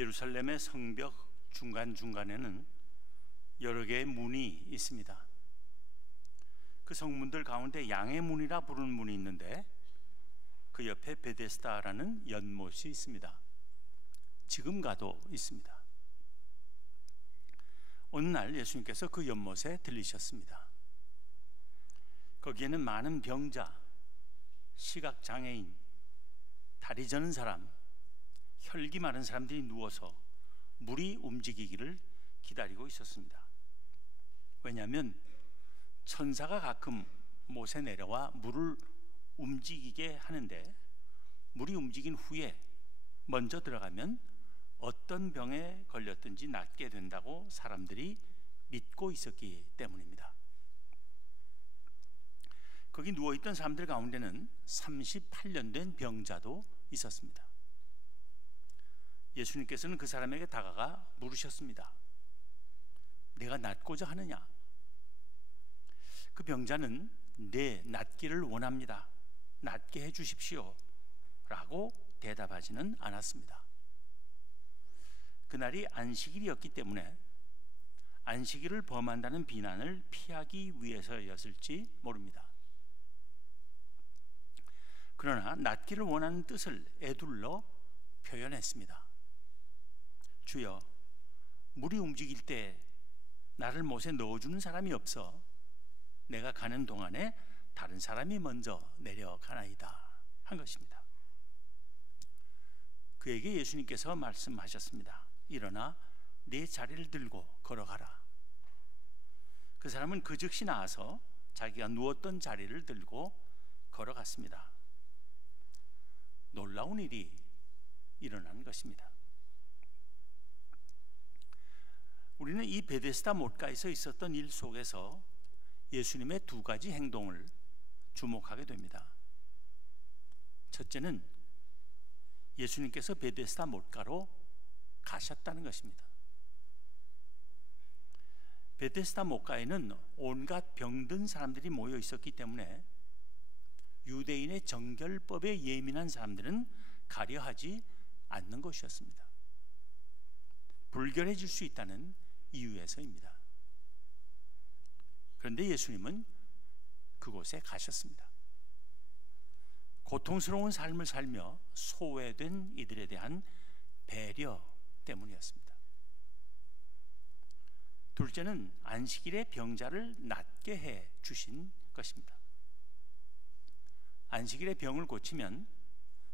예루살렘의 성벽 중간중간에는 여러 개의 문이 있습니다. 그 성문들 가운데 양의 문이라 부르는 문이 있는데 그 옆에 베데스다라는 연못이 있습니다. 지금 가도 있습니다. 어느 날 예수님께서 그 연못에 들리셨습니다. 거기에는 많은 병자, 시각장애인, 다리 저는 사람, 혈기 마른 사람들이 누워서 물이 움직이기를 기다리고 있었습니다. 왜냐하면 천사가 가끔 못에 내려와 물을 움직이게 하는데 물이 움직인 후에 먼저 들어가면 어떤 병에 걸렸든지 낫게 된다고 사람들이 믿고 있었기 때문입니다. 거기 누워있던 사람들 가운데는 38년 된 병자도 있었습니다. 예수님께서는 그 사람에게 다가가 물으셨습니다. 내가 낫고자 하느냐? 그 병자는 네, 낫기를 원합니다. 낫게 해 주십시오 라고 대답하지는 않았습니다. 그날이 안식일이었기 때문에 안식일을 범한다는 비난을 피하기 위해서였을지 모릅니다. 그러나 낫기를 원하는 뜻을 에둘러 표현했습니다. 주여, 물이 움직일 때 나를 못에 넣어주는 사람이 없어 내가 가는 동안에 다른 사람이 먼저 내려가나이다 한 것입니다. 그에게 예수님께서 말씀하셨습니다. 일어나 네 자리를 들고 걸어가라. 그 사람은 그 즉시 나와서 자기가 누웠던 자리를 들고 걸어갔습니다. 놀라운 일이 일어난 것입니다. 우리는 이 베데스다 못가에서 있었던 일 속에서 예수님의 두 가지 행동을 주목하게 됩니다. 첫째는 예수님께서 베데스다 못가로 가셨다는 것입니다. 베데스다 못가에는 온갖 병든 사람들이 모여 있었기 때문에 유대인의 정결법에 예민한 사람들은 가려하지 않는 것이었습니다. 불결해질 수 있다는 이유에서입니다. 그런데 예수님은 그곳에 가셨습니다. 고통스러운 삶을 살며 소외된 이들에 대한 배려 때문이었습니다. 둘째는 안식일에 병자를 낫게 해 주신 것입니다. 안식일에 병을 고치면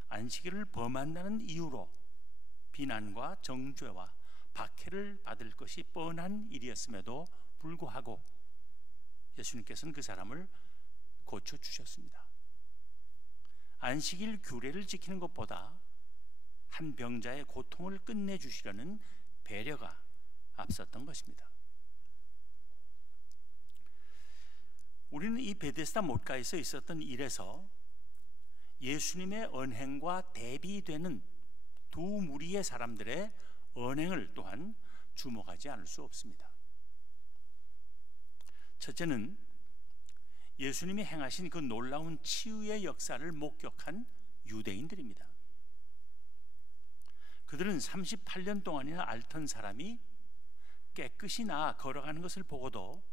안식일을 범한다는 이유로 비난과 정죄와 박해를 받을 것이 뻔한 일이었음에도 불구하고 예수님께서는 그 사람을 고쳐주셨습니다. 안식일 규례를 지키는 것보다 한 병자의 고통을 끝내주시려는 배려가 앞섰던 것입니다. 우리는 이 베데스다 못가에서 있었던 일에서 예수님의 언행과 대비되는 두 무리의 사람들의 언행을 또한 주목하지 않을 수 없습니다. 첫째는 예수님이 행하신 그 놀라운 치유의 역사를 목격한 유대인들입니다. 그들은 38년 동안이나 앓던 사람이 깨끗이 나아 걸어가는 것을 보고도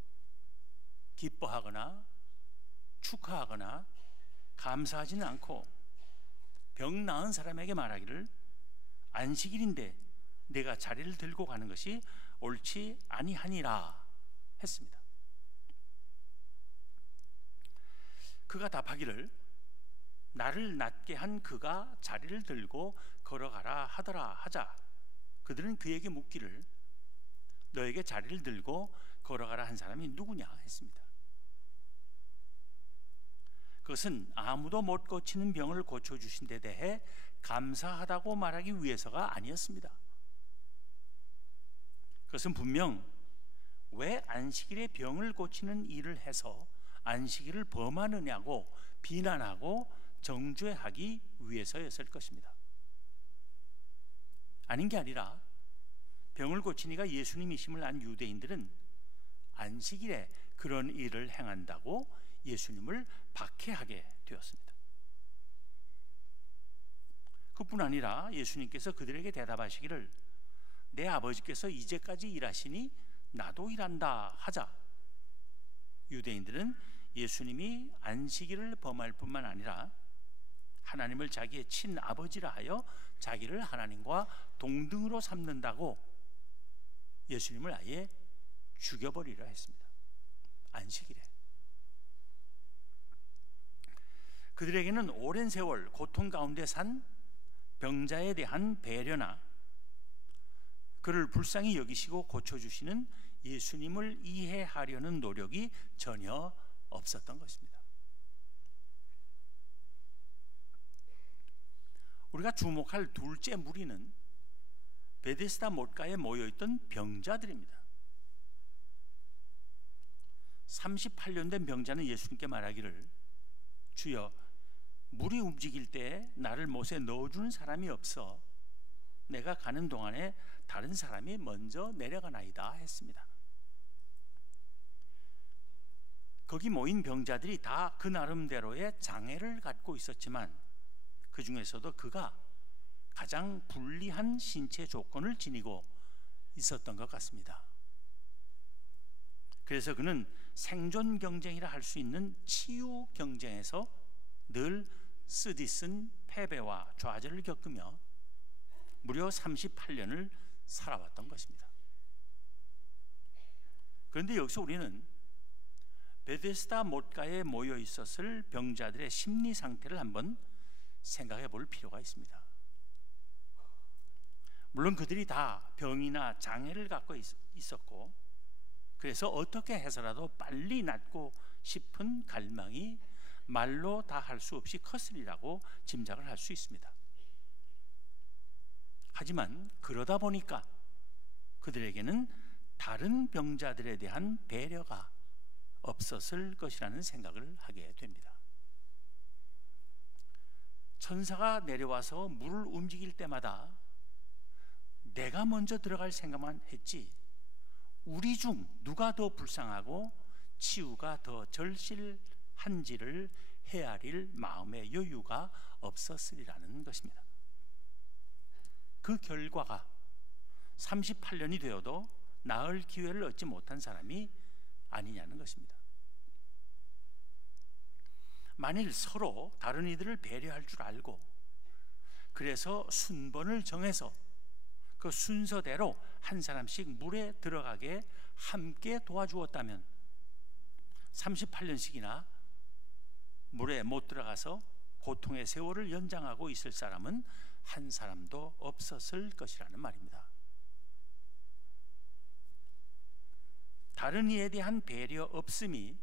기뻐하거나 축하하거나 감사하지는 않고 병 나은 사람에게 말하기를 안식일인데 내가 자리를 들고 가는 것이 옳지 아니하니라 했습니다. 그가 답하기를 나를 낫게 한 그가 자리를 들고 걸어가라 하더라 하자 그들은 그에게 묻기를 너에게 자리를 들고 걸어가라 한 사람이 누구냐 했습니다. 그것은 아무도 못 고치는 병을 고쳐주신 데 대해 감사하다고 말하기 위해서가 아니었습니다. 그것은 분명 왜 안식일에 병을 고치는 일을 해서 안식일을 범하느냐고 비난하고 정죄하기 위해서였을 것입니다. 아닌 게 아니라 병을 고친 이가 예수님이심을 안 유대인들은 안식일에 그런 일을 행한다고 예수님을 박해하게 되었습니다. 그뿐 아니라 예수님께서 그들에게 대답하시기를 내 아버지께서 이제까지 일하시니 나도 일한다 하자. 유대인들은 예수님이 안식일을 범할 뿐만 아니라 하나님을 자기의 친아버지라 하여 자기를 하나님과 동등으로 삼는다고 예수님을 아예 죽여버리려 했습니다. 안식일에. 그들에게는 오랜 세월 고통 가운데 산 병자에 대한 배려나 그를 불쌍히 여기시고 고쳐주시는 예수님을 이해하려는 노력이 전혀 없었던 것입니다. 우리가 주목할 둘째 무리는 베데스다 못가에 모여있던 병자들입니다. 38년 된 병자는 예수님께 말하기를, 주여, 물이 움직일 때 나를 못에 넣어주는 사람이 없어 내가 가는 동안에 다른 사람이 먼저 내려가나이다 했습니다. 거기 모인 병자들이 다 그 나름대로의 장애를 갖고 있었지만 그 중에서도 그가 가장 불리한 신체 조건을 지니고 있었던 것 같습니다. 그래서 그는 생존 경쟁이라 할 수 있는 치유 경쟁에서 늘 쓰디쓴 패배와 좌절을 겪으며 무려 38년을 살아왔던 것입니다. 그런데 여기서 우리는 베데스다 못가에 모여 있었을 병자들의 심리 상태를 한번 생각해 볼 필요가 있습니다. 물론 그들이 다 병이나 장애를 갖고 있었고, 그래서 어떻게 해서라도 빨리 낫고 싶은 갈망이 말로 다 할 수 없이 컸으리라고 짐작을 할 수 있습니다. 하지만 그러다 보니까 그들에게는 다른 병자들에 대한 배려가 없었을 것이라는 생각을 하게 됩니다. 천사가 내려와서 물을 움직일 때마다 내가 먼저 들어갈 생각만 했지 우리 중 누가 더 불쌍하고 치유가 더 절실한지를 헤아릴 마음의 여유가 없었으리라는 것입니다. 그 결과가 38년이 되어도 나을 기회를 얻지 못한 사람이 아니냐는 것입니다. 만일 서로 다른 이들을 배려할 줄 알고 그래서 순번을 정해서 그 순서대로 한 사람씩 물에 들어가게 함께 도와주었다면 38년씩이나 물에 못 들어가서 고통의 세월을 연장하고 있을 사람은 한 사람도 없었을 것이라는 말입니다. 다른 이에 대한 배려 없음이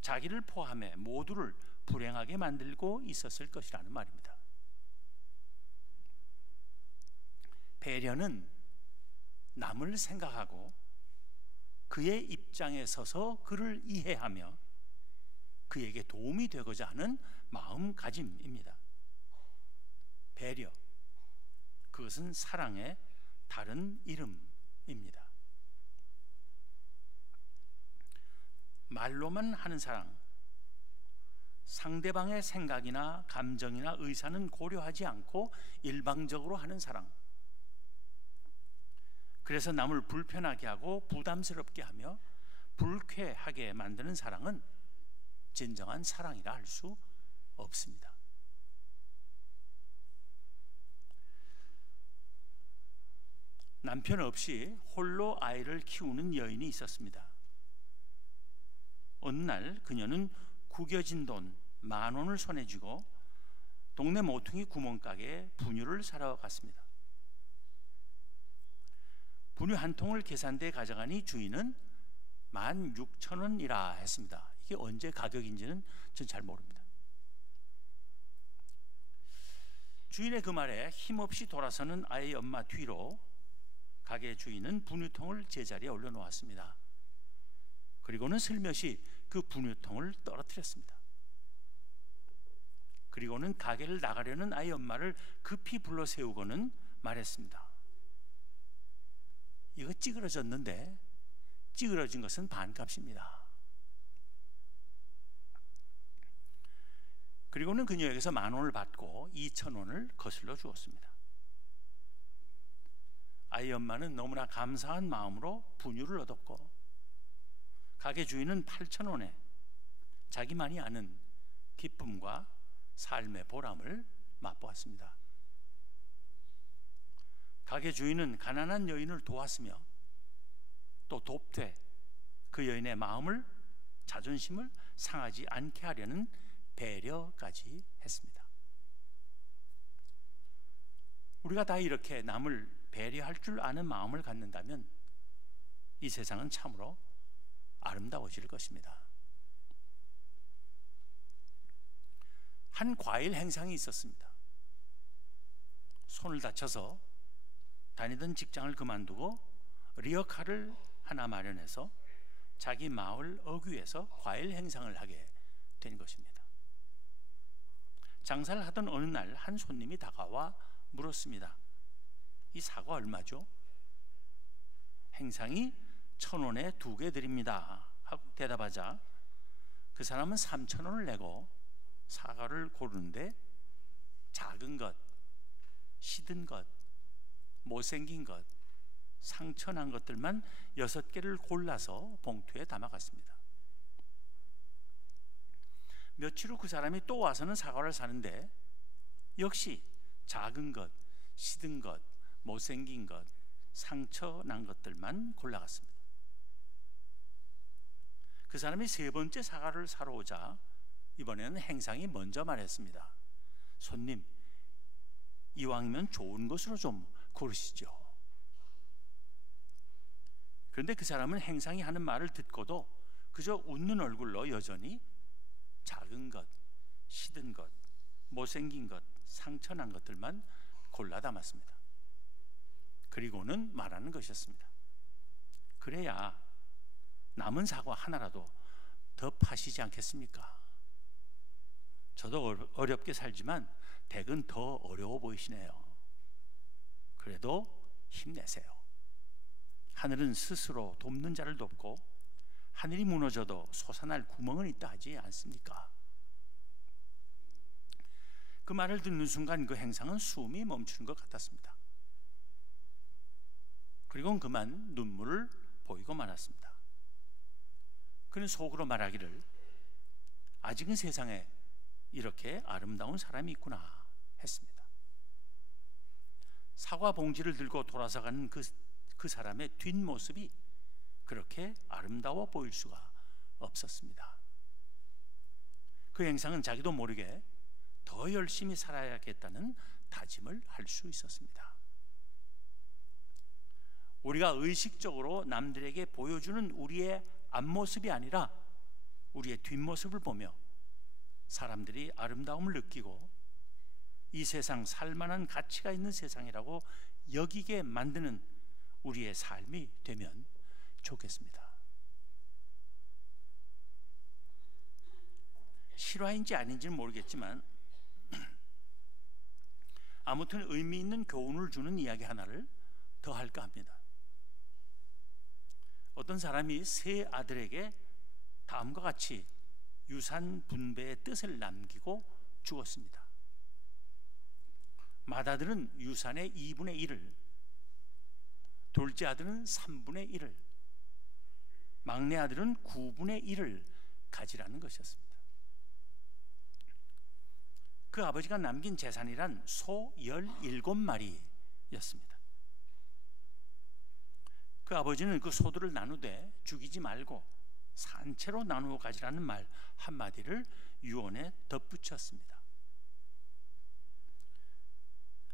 자기를 포함해 모두를 불행하게 만들고 있었을 것이라는 말입니다. 배려는 남을 생각하고 그의 입장에 서서 그를 이해하며 그에게 도움이 되고자 하는 마음가짐입니다. 배려, 그것은 사랑의 다른 이름입니다. 말로만 하는 사랑, 상대방의 생각이나 감정이나 의사는 고려하지 않고 일방적으로 하는 사랑, 그래서 남을 불편하게 하고 부담스럽게 하며 불쾌하게 만드는 사랑은 진정한 사랑이라 할 수 없습니다. 남편 없이 홀로 아이를 키우는 여인이 있었습니다. 어느 날 그녀는 구겨진 돈 10,000원을 손에 쥐고 동네 모퉁이 구멍가게에 분유를 사러 갔습니다. 분유 한 통을 계산대에 가져가니 주인은 16,000원이라 했습니다. 이게 언제 가격인지는 전 잘 모릅니다. 주인의 그 말에 힘없이 돌아서는 아이의 엄마 뒤로 가게 주인은 분유통을 제자리에 올려놓았습니다. 그리고는 슬며시 그 분유통을 떨어뜨렸습니다. 그리고는 가게를 나가려는 아이 엄마를 급히 불러 세우고는 말했습니다. 이거 찌그러졌는데 찌그러진 것은 반값입니다. 그리고는 그녀에게서 10,000원을 받고 2,000원을 거슬러 주었습니다. 아이 엄마는 너무나 감사한 마음으로 분유를 얻었고, 가게 주인은 8,000원에 자기만이 아는 기쁨과 삶의 보람을 맛보았습니다. 가게 주인은 가난한 여인을 도왔으며 또 돕되 그 여인의 마음을, 자존심을 상하지 않게 하려는 배려까지 했습니다. 우리가 다 이렇게 남을 배려할 줄 아는 마음을 갖는다면 이 세상은 참으로 아름다워질 것입니다. 한 과일 행상이 있었습니다. 손을 다쳐서 다니던 직장을 그만두고 리어카를 하나 마련해서 자기 마을 어귀에서 과일 행상을 하게 된 것입니다. 장사를 하던 어느 날 한 손님이 다가와 물었습니다. 이 사과 얼마죠? 행상이 1,000원에 2개 드립니다 하고 대답하자 그 사람은 3,000원을 내고 사과를 고르는데 작은 것, 시든 것, 못생긴 것, 상처난 것들만 6개를 골라서 봉투에 담아갔습니다. 며칠 후 그 사람이 또 와서는 사과를 사는데 역시 작은 것, 시든 것, 못생긴 것, 상처난 것들만 골라갔습니다. 그 사람이 3번째 사과를 사러 오자 이번에는 행상이 먼저 말했습니다. 손님, 이왕이면 좋은 것으로 좀 고르시죠. 그런데 그 사람은 행상이 하는 말을 듣고도 그저 웃는 얼굴로 여전히 작은 것, 시든 것, 못생긴 것, 상처난 것들만 골라 담았습니다. 그리고는 말하는 것이었습니다. 그래야 남은 사과 하나라도 더 파시지 않겠습니까? 저도 어렵게 살지만 댁은 더 어려워 보이시네요. 그래도 힘내세요. 하늘은 스스로 돕는 자를 돕고 하늘이 무너져도 솟아날 구멍은 있다 하지 않습니까? 그 말을 듣는 순간 그 행상은 숨이 멈추는 것 같았습니다. 그리고 그만 눈물을 보이고 말았습니다. 그는 속으로 말하기를 아직은 세상에 이렇게 아름다운 사람이 있구나 했습니다. 사과 봉지를 들고 돌아서 가는 그 사람의 뒷모습이 그렇게 아름다워 보일 수가 없었습니다. 그 행상은 자기도 모르게 더 열심히 살아야겠다는 다짐을 할 수 있었습니다. 우리가 의식적으로 남들에게 보여주는 우리의 앞모습이 아니라 우리의 뒷모습을 보며 사람들이 아름다움을 느끼고 이 세상 살만한 가치가 있는 세상이라고 여기게 만드는 우리의 삶이 되면 좋겠습니다. 실화인지 아닌지는 모르겠지만 아무튼 의미 있는 교훈을 주는 이야기 하나를 더 할까 합니다. 어떤 사람이 세 아들에게 다음과 같이 유산 분배의 뜻을 남기고 죽었습니다. 맏아들은 유산의 2분의 1을, 둘째 아들은 3분의 1을, 막내 아들은 9분의 1을 가지라는 것이었습니다. 그 아버지가 남긴 재산이란 소 17마리였습니다. 그 아버지는 그 소들을 나누되 죽이지 말고 산채로 나누어 가지라는 말 한마디를 유언에 덧붙였습니다.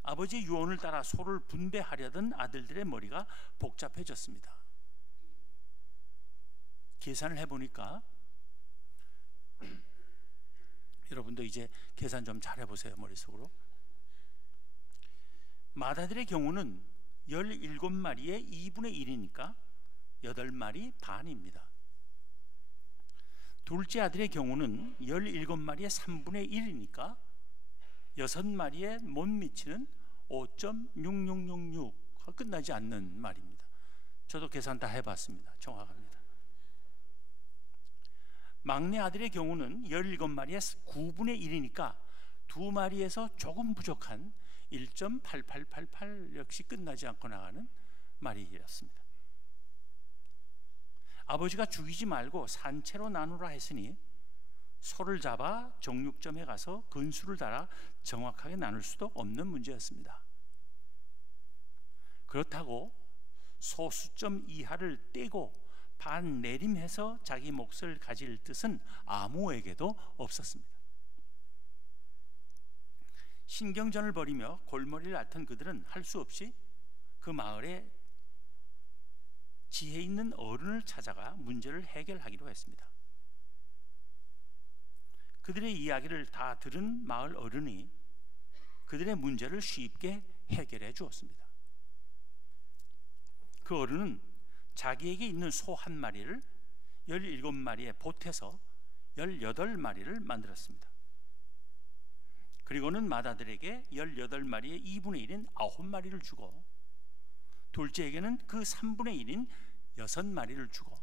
아버지 유언을 따라 소를 분배하려던 아들들의 머리가 복잡해졌습니다. 계산을 해보니까 여러분도 이제 계산 좀 잘 해보세요. 머릿속으로. 맏아들의 경우는 17마리의 2분의 1이니까 8마리 반입니다. 둘째 아들의 경우는 17마리의 3분의 1이니까 6마리에 못 미치는 5.6666 끝나지 않는 말입니다. 저도 계산 다 해봤습니다. 정확합니다. 막내 아들의 경우는 17마리의 9분의 1이니까 2마리에서 조금 부족한 1.8888 역시 끝나지 않고 나가는 마리였습니다. 아버지가 죽이지 말고 산채로 나누라 했으니 소를 잡아 정육점에 가서 근수를 달아 정확하게 나눌 수도 없는 문제였습니다. 그렇다고 소수점 이하를 떼고 반 내림해서 자기 몫을 가질 뜻은 아무에게도 없었습니다. 신경전을 벌이며 골머리를 앓던 그들은 할 수 없이 그 마을에 지혜 있는 어른을 찾아가 문제를 해결하기로 했습니다. 그들의 이야기를 다 들은 마을 어른이 그들의 문제를 쉽게 해결해 주었습니다. 그 어른은 자기에게 있는 소 한 마리를 17마리에 보태서 18마리를 만들었습니다. 그리고는 마다들에게 18마리의 2분의 1인 9마리를 주고 둘째에게는 그 3분의 1인 6마리를 주고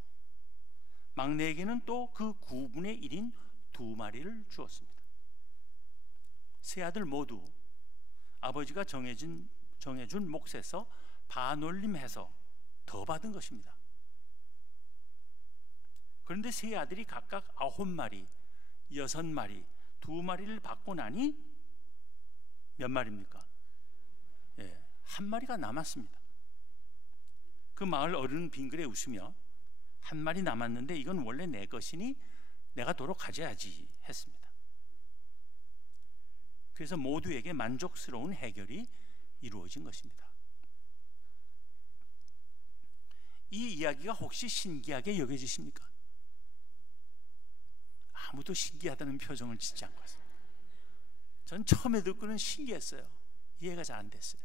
막내에게는 또 그 9분의 1인 2마리를 주었습니다. 세 아들 모두 아버지가 정해준 몫에서 반올림해서 더 받은 것입니다. 그런데 세 아들이 각각 9마리, 6마리, 2마리를 받고 나니 몇 마리입니까? 한 마리가 남았습니다. 그 마을 어른은 빙그레 웃으며 한 마리 남았는데 이건 원래 내 것이니 내가 도로 가져야지 했습니다. 그래서 모두에게 만족스러운 해결이 이루어진 것입니다. 이 이야기가 혹시 신기하게 여겨지십니까? 아무도 신기하다는 표정을 짓지 않고 있습니다. 전 처음에 듣고는 신기했어요. 이해가 잘 안 됐어요.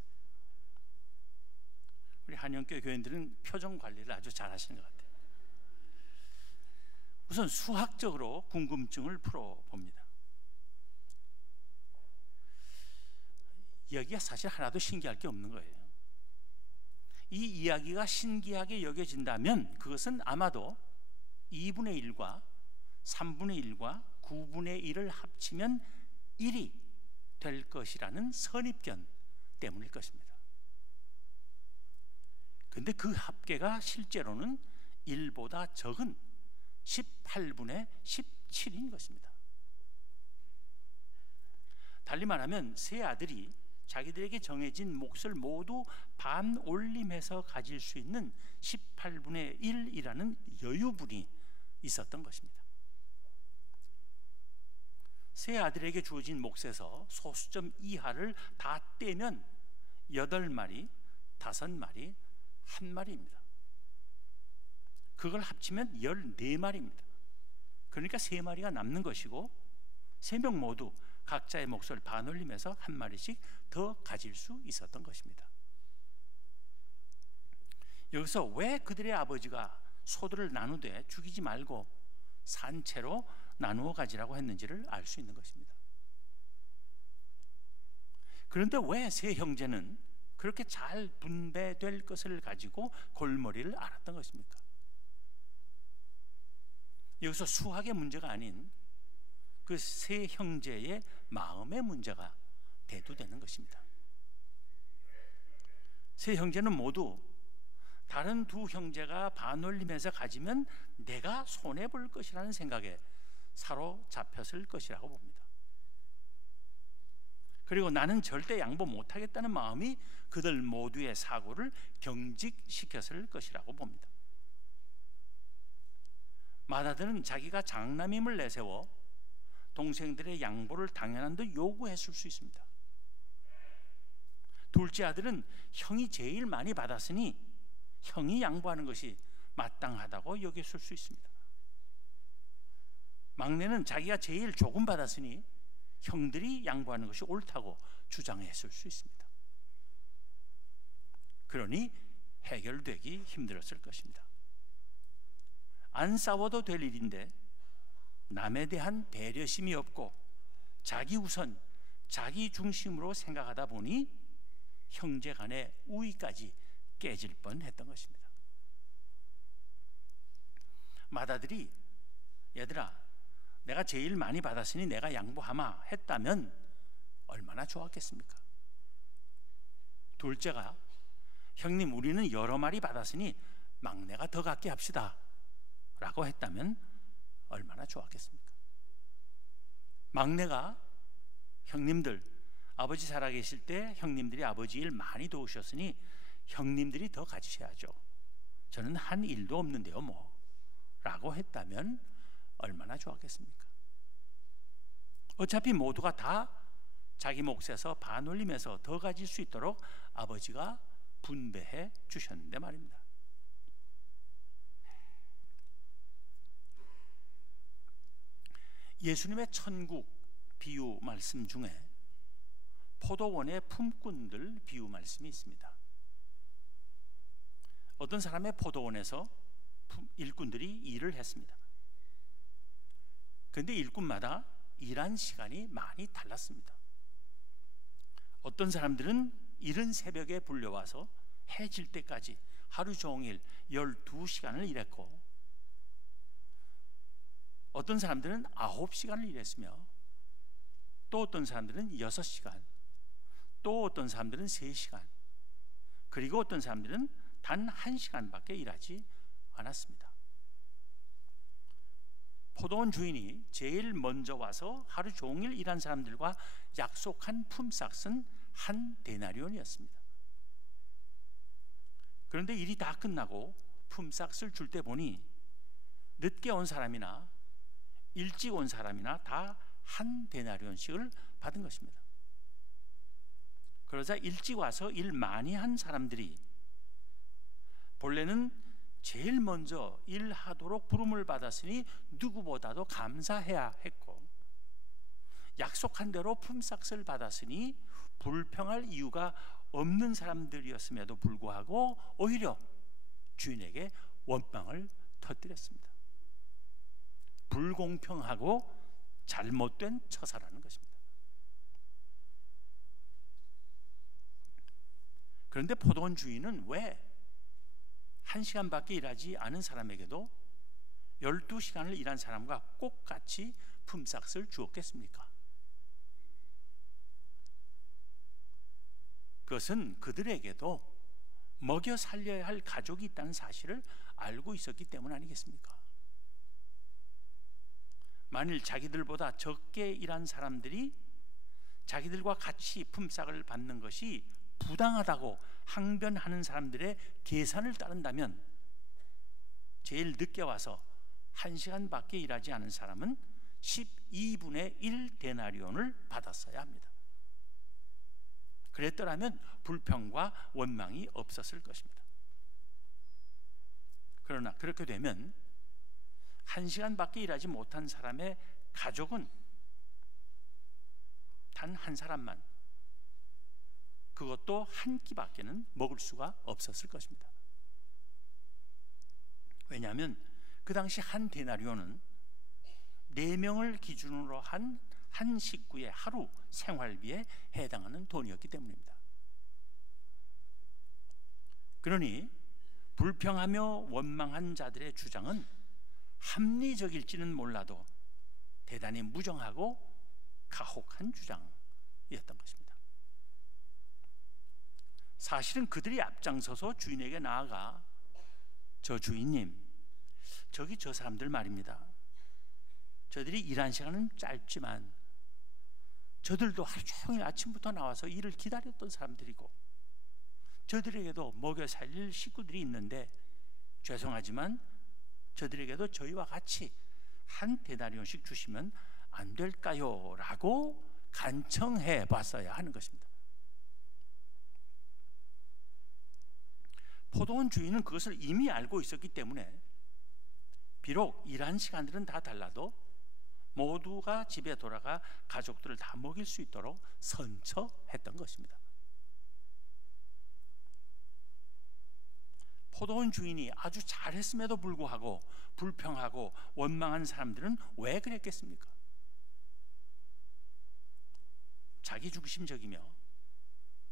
우리 한영교회 교인들은 표정 관리를 아주 잘 하시는 것 같아요. 우선 수학적으로 궁금증을 풀어봅니다. 이야기가 사실 하나도 신기할 게 없는 거예요. 이 이야기가 신기하게 여겨진다면 그것은 아마도 2분의 1과 3분의 1과 9분의 1을 합치면 1이 될 것이라는 선입견 때문일 것입니다. 그런데 그 합계가 실제로는 1보다 적은 18분의 17인 것입니다. 달리 말하면 세 아들이 자기들에게 정해진 몫을 모두 반올림해서 가질 수 있는 18분의 1이라는 여유분이 있었던 것입니다. 세 아들에게 주어진 몫에서 소수점 이하를 다 떼면 8마리, 5마리, 1마리입니다. 그걸 합치면 14마리입니다. 그러니까 3마리가 남는 것이고 3명 모두 각자의 몫을 반올림해서 1마리씩 더 가질 수 있었던 것입니다. 여기서 왜 그들의 아버지가 소들을 나누되 죽이지 말고 산채로 나누어 가지라고 했는지를 알 수 있는 것입니다. 그런데 왜 세 형제는 그렇게 잘 분배될 것을 가지고 골머리를 앓았던 것입니까? 여기서 수학의 문제가 아닌 그 세 형제의 마음의 문제가 대두되는 것입니다. 세 형제는 모두 다른 두 형제가 반올림해서 가지면 내가 손해볼 것이라는 생각에 사로잡혔을 것이라고 봅니다. 그리고 나는 절대 양보 못하겠다는 마음이 그들 모두의 사고를 경직시켰을 것이라고 봅니다. 마다들은 자기가 장남임을 내세워 동생들의 양보를 당연한 듯 요구했을 수 있습니다. 둘째 아들은 형이 제일 많이 받았으니 형이 양보하는 것이 마땅하다고 여겼을 수 있습니다. 막내는 자기가 제일 조금 받았으니 형들이 양보하는 것이 옳다고 주장했을 수 있습니다. 그러니 해결되기 힘들었을 것입니다. 안 싸워도 될 일인데 남에 대한 배려심이 없고 자기 우선, 자기 중심으로 생각하다 보니 형제 간의 우위까지 깨질 뻔했던 것입니다. 맏아들이 얘들아 내가 제일 많이 받았으니 내가 양보하마 했다면 얼마나 좋았겠습니까? 둘째가 형님 우리는 여러 마리 받았으니 막내가 더 갖게 합시다 라고 했다면 얼마나 좋았겠습니까? 막내가 형님들, 아버지 살아계실 때 형님들이 아버지 일 많이 도우셨으니 형님들이 더 가지셔야죠. 저는 한 일도 없는데요 뭐 라고 했다면 얼마나 좋았겠습니까? 어차피 모두가 다 자기 몫에서 반 올리면서 더 가질 수 있도록 아버지가 분배해 주셨는데 말입니다. 예수님의 천국 비유 말씀 중에 포도원의 품꾼들 비유 말씀이 있습니다. 어떤 사람의 포도원에서 일꾼들이 일을 했습니다. 그런데 일꾼마다 일한 시간이 많이 달랐습니다. 어떤 사람들은 이른 새벽에 불려와서 해 질 때까지 하루 종일 12시간을 일했고, 어떤 사람들은 9시간을 일했으며, 또 어떤 사람들은 6시간, 또 어떤 사람들은 3시간, 그리고 어떤 사람들은 단 1시간밖에 일하지 않았습니다. 포도원 주인이 제일 먼저 와서 하루 종일 일한 사람들과 약속한 품삯은 한 데나리온이었습니다. 그런데 일이 다 끝나고 품삯을 줄 때 보니 늦게 온 사람이나 일찍 온 사람이나 다 한 데나리온씩을 받은 것입니다. 그러자 일찍 와서 일 많이 한 사람들이 본래는 제일 먼저 일하도록 부름을 받았으니 누구보다도 감사해야 했고, 약속한 대로 품삯을 받았으니 불평할 이유가 없는 사람들이었음에도 불구하고 오히려 주인에게 원망을 터뜨렸습니다. 불공평하고 잘못된 처사라는 것입니다. 그런데 포도원 주인은 왜 1시간밖에 일하지 않은 사람에게도 12시간을 일한 사람과 똑같이 품삯을 주었겠습니까? 그것은 그들에게도 먹여 살려야 할 가족이 있다는 사실을 알고 있었기 때문 아니겠습니까? 만일 자기들보다 적게 일한 사람들이 자기들과 같이 품삯을 받는 것이 부당하다고 항변하는 사람들의 계산을 따른다면 제일 늦게 와서 1시간밖에 일하지 않은 사람은 12분의 1 데나리온을 받았어야 합니다. 그랬더라면 불평과 원망이 없었을 것입니다. 그러나 그렇게 되면 1시간밖에 일하지 못한 사람의 가족은 단 한 사람만, 그것도 한 끼밖에는 먹을 수가 없었을 것입니다. 왜냐하면 그 당시 한 데나리온은 4명을 기준으로 한 식구의 하루 생활비에 해당하는 돈이었기 때문입니다. 그러니 불평하며 원망한 자들의 주장은 합리적일지는 몰라도 대단히 무정하고 가혹한 주장이었던 것입니다. 사실은 그들이 앞장서서 주인에게 나아가 저 주인님, 저기 저 사람들 말입니다. 저들이 일한 시간은 짧지만 저들도 하루 종일 아침부터 나와서 일을 기다렸던 사람들이고 저들에게도 먹여 살릴 식구들이 있는데 죄송하지만 저들에게도 저희와 같이 한 데나리온씩 주시면 안 될까요? 라고 간청해 봤어야 하는 것입니다. 포도원 주인은 그것을 이미 알고 있었기 때문에 비록 일한 시간들은 다 달라도 모두가 집에 돌아가 가족들을 다 먹일 수 있도록 선처했던 것입니다. 포도원 주인이 아주 잘했음에도 불구하고 불평하고 원망한 사람들은 왜 그랬겠습니까? 자기중심적이며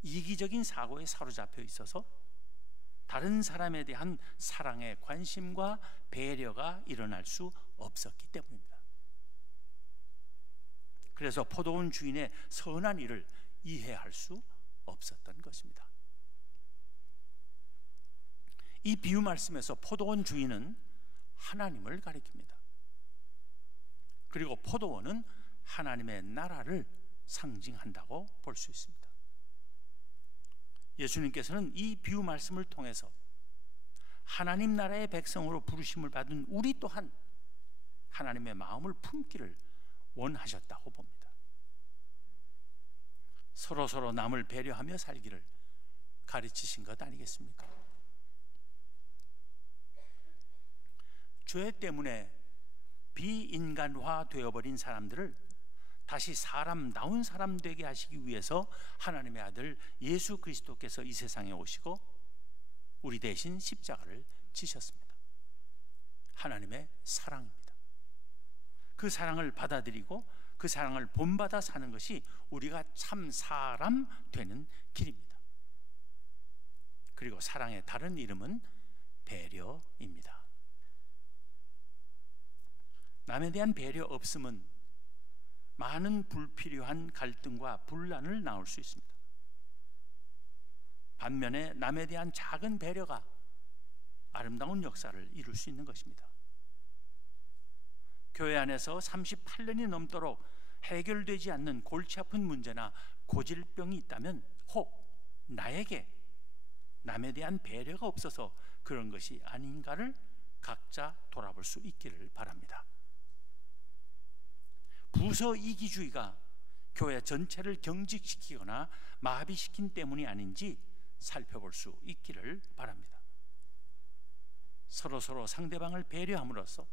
이기적인 사고에 사로잡혀 있어서 다른 사람에 대한 사랑의 관심과 배려가 일어날 수 없었기 때문입니다. 그래서 포도원 주인의 선한 일을 이해할 수 없었던 것입니다. 이 비유 말씀에서 포도원 주인은 하나님을 가리킵니다. 그리고 포도원은 하나님의 나라를 상징한다고 볼 수 있습니다. 예수님께서는 이 비유 말씀을 통해서 하나님 나라의 백성으로 부르심을 받은 우리 또한 하나님의 마음을 품기를 원하셨다고 봅니다. 서로 남을 배려하며 살기를 가르치신 것 아니겠습니까? 죄 때문에 비인간화 되어버린 사람들을 다시 사람다운 사람 되게 하시기 위해서 하나님의 아들 예수 그리스도께서 이 세상에 오시고 우리 대신 십자가를 지셨습니다. 하나님의 사랑입니다. 그 사랑을 받아들이고 그 사랑을 본받아 사는 것이 우리가 참 사람 되는 길입니다. 그리고 사랑의 다른 이름은 배려입니다. 남에 대한 배려 없음은 많은 불필요한 갈등과 분란을 낳을 수 있습니다. 반면에 남에 대한 작은 배려가 아름다운 역사를 이룰 수 있는 것입니다. 교회 안에서 38년이 넘도록 해결되지 않는 골치 아픈 문제나 고질병이 있다면 혹 나에게 남에 대한 배려가 없어서 그런 것이 아닌가를 각자 돌아볼 수 있기를 바랍니다. 부서 이기주의가 교회 전체를 경직시키거나 마비시킨 때문이 아닌지 살펴볼 수 있기를 바랍니다. 서로 상대방을 배려함으로써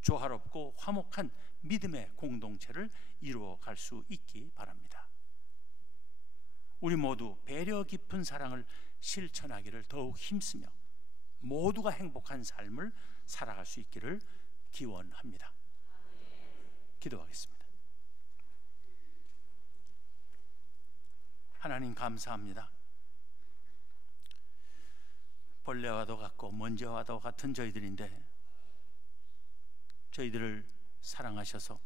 조화롭고 화목한 믿음의 공동체를 이루어갈 수 있기 바랍니다. 우리 모두 배려 깊은 사랑을 실천하기를 더욱 힘쓰며 모두가 행복한 삶을 살아갈 수 있기를 기원합니다. 기도하겠습니다. 하나님 감사합니다. 벌레와도 같고 먼지와도 같은 저희들인데 저희들을 사랑하셔서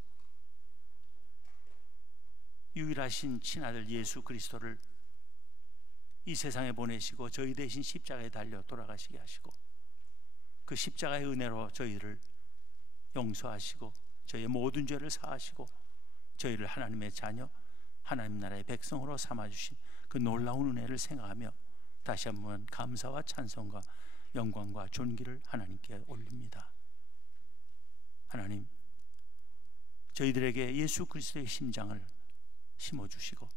유일하신 친아들 예수 그리스도를 이 세상에 보내시고 저희 대신 십자가에 달려 돌아가시게 하시고 그 십자가의 은혜로 저희를 용서하시고 저희의 모든 죄를 사하시고 저희를 하나님의 자녀, 하나님 나라의 백성으로 삼아주신 그 놀라운 은혜를 생각하며 다시 한번 감사와 찬송과 영광과 존귀를 하나님께 올립니다. 하나님, 저희들에게 예수 그리스도의 심장을 심어주시고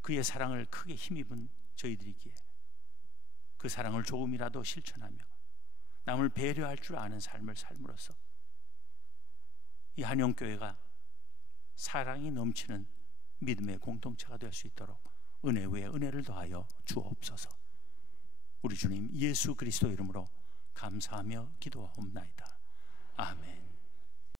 그의 사랑을 크게 힘입은 저희들이기에 그 사랑을 조금이라도 실천하며 남을 배려할 줄 아는 삶을 삶으로써 이 한영교회가 사랑이 넘치는 믿음의 공동체가 될 수 있도록 은혜 위에 은혜를 더하여 주옵소서. 우리 주님 예수 그리스도 이름으로 감사하며 기도하옵나이다. 아멘.